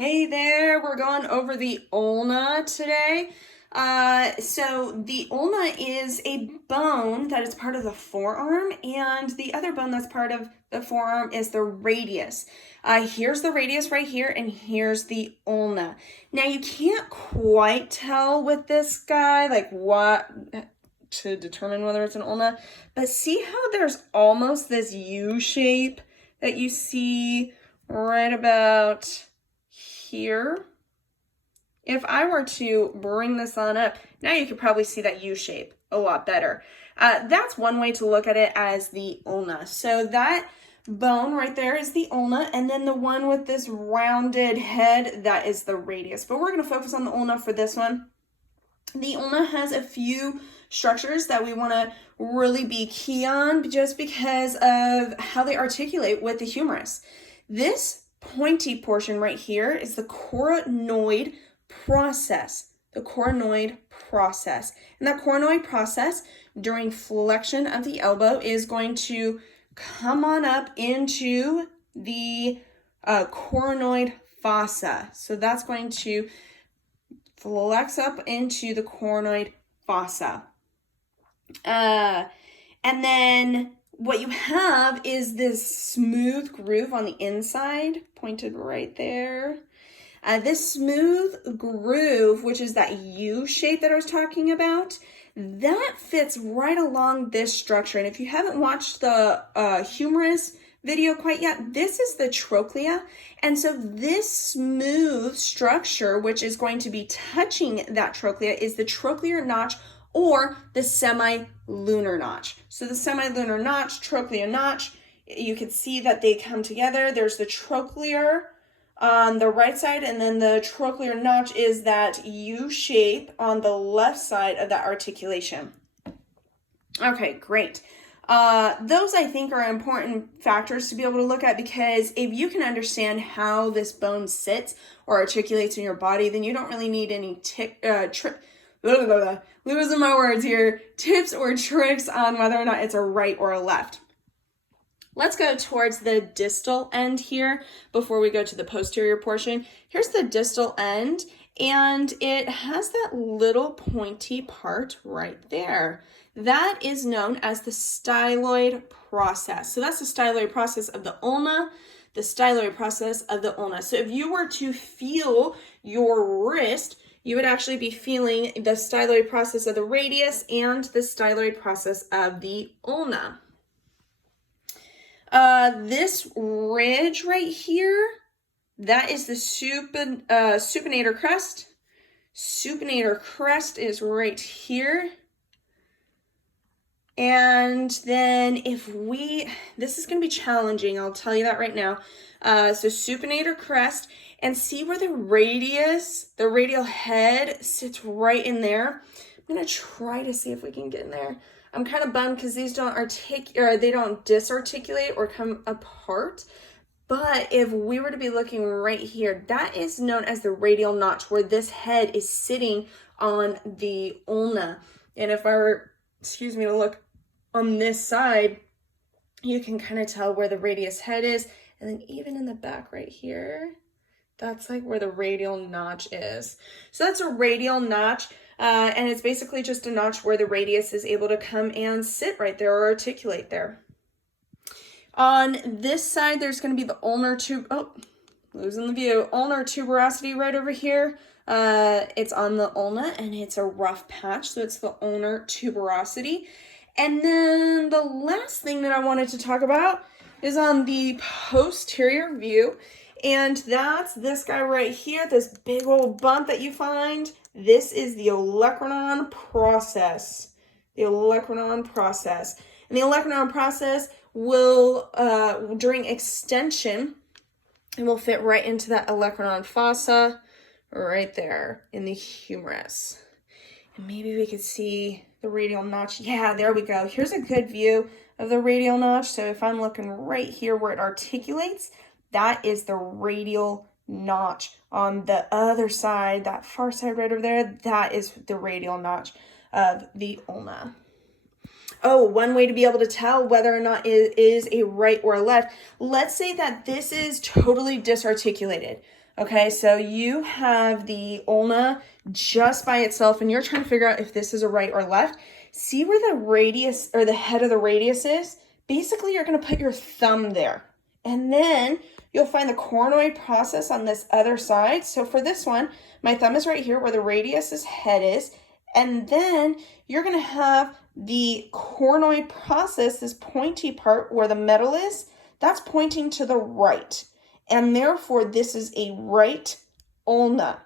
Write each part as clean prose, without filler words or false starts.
Hey there, we're going over the ulna today. So the ulna is a bone that is part of the forearm, and the other bone that's part of the forearm is the radius. Here's the radius right here, and here's the ulna. Now you can't quite tell with this guy, like what to determine whether it's an ulna, but see how there's almost this U shape that you see right about here. If I were to bring this on up, now you could probably see that U shape a lot better. That's one way to look at it as the ulna. So that bone right there is the ulna, and then the one with this rounded head, that is the radius. But we're going to focus on the ulna for this one. The ulna has a few structures that we want to really be key on just because of how they articulate with the humerus. This pointy portion right here is the coronoid process. The coronoid process. And that coronoid process during flexion of the elbow is going to come on up into the coronoid fossa. So that's going to flex up into the coronoid fossa. And then what you have is this smooth groove on the inside, pointed right there. This smooth groove, which is that U shape that I was talking about, that fits right along this structure. And if you haven't watched the humerus video quite yet, this is the trochlea. And so this smooth structure, which is going to be touching that trochlea, is the trochlear notch or the semi-lunar notch. So the semi-lunar notch, trochlear notch, you can see that they come together. There's the trochlear on the right side, and then the trochlear notch is that U shape on the left side of that articulation. Okay, great. Those I think are important factors to be able to look at, because if you can understand how this bone sits or articulates in your body, then you don't really need any losing my words here, tips or tricks on whether or not it's a right or a left. Let's go towards the distal end here before we go to the posterior portion. Here's the distal end, and it has that little pointy part right there. That is known as the styloid process. So that's the styloid process of the ulna, the styloid process of the ulna. So if you were to feel your wrist, you would actually be feeling the styloid process of the radius and the styloid process of the ulna. This ridge right here, that is the supinator crest. Supinator crest is right here. And then this is going to be challenging, I'll tell you that right now. So supinator crest, and see where the radius, the radial head sits right in there. I'm going to try to see if we can get in there. I'm kind of bummed because these don't they don't disarticulate or come apart. But if we were to be looking right here, that is known as the radial notch, where this head is sitting on the ulna. And if I were, to look on this side, you can kind of tell where the radius head is. And then even in the back right here, that's like where the radial notch is. So that's a radial notch. And it's basically just a notch where the radius is able to come and sit right there or articulate there. On this side, there's going to be the ulnar losing the view. Ulnar tuberosity right over here. It's on the ulna, and it's a rough patch, so it's the ulnar tuberosity. And then the last thing that I wanted to talk about is on the posterior view, and that's this guy right here, this big old bump that you find. This is the olecranon process. The olecranon process. And the olecranon process will, during extension, it will fit right into that olecranon fossa right there in the humerus. And maybe we could see the radial notch. Yeah, there we go. Here's a good view of the radial notch. So if I'm looking right here where it articulates, that is the radial notch. On the other side, that far side right over there, that is the radial notch of the ulna. Oh, one way to be able to tell whether or not it is a right or a left. Let's say that this is totally disarticulated. Okay, so you have the ulna just by itself and you're trying to figure out if this is a right or left. See where the radius or the head of the radius is? Basically, you're going to put your thumb there. And then you'll find the coronoid process on this other side. So for this one, my thumb is right here where the radius's head is. And then you're going to have the coronoid process, this pointy part where the metal is, that's pointing to the right. And therefore, this is a right ulna,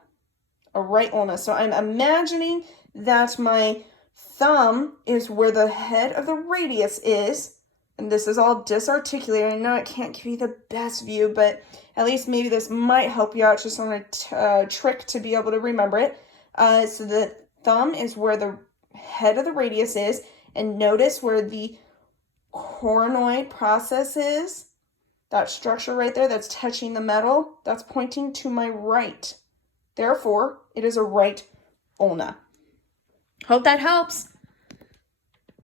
a right ulna. So I'm imagining that my thumb is where the head of the radius is. And this is all disarticulated. I know I can't give you the best view, but at least maybe this might help you out just on a trick to be able to remember it. So the thumb is where the head of the radius is. And notice where the coronoid process is. That structure right there that's touching the metal, that's pointing to my right. Therefore, it is a right ulna. Hope that helps.